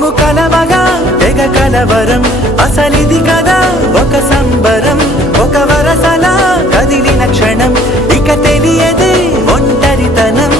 మేము కలవగా తెగ కలవరం అసలిది కదా ఒక సంబరం ఒక వరసలా కదిలిన క్షణం ఇక తెలియదే ఒంటరితనం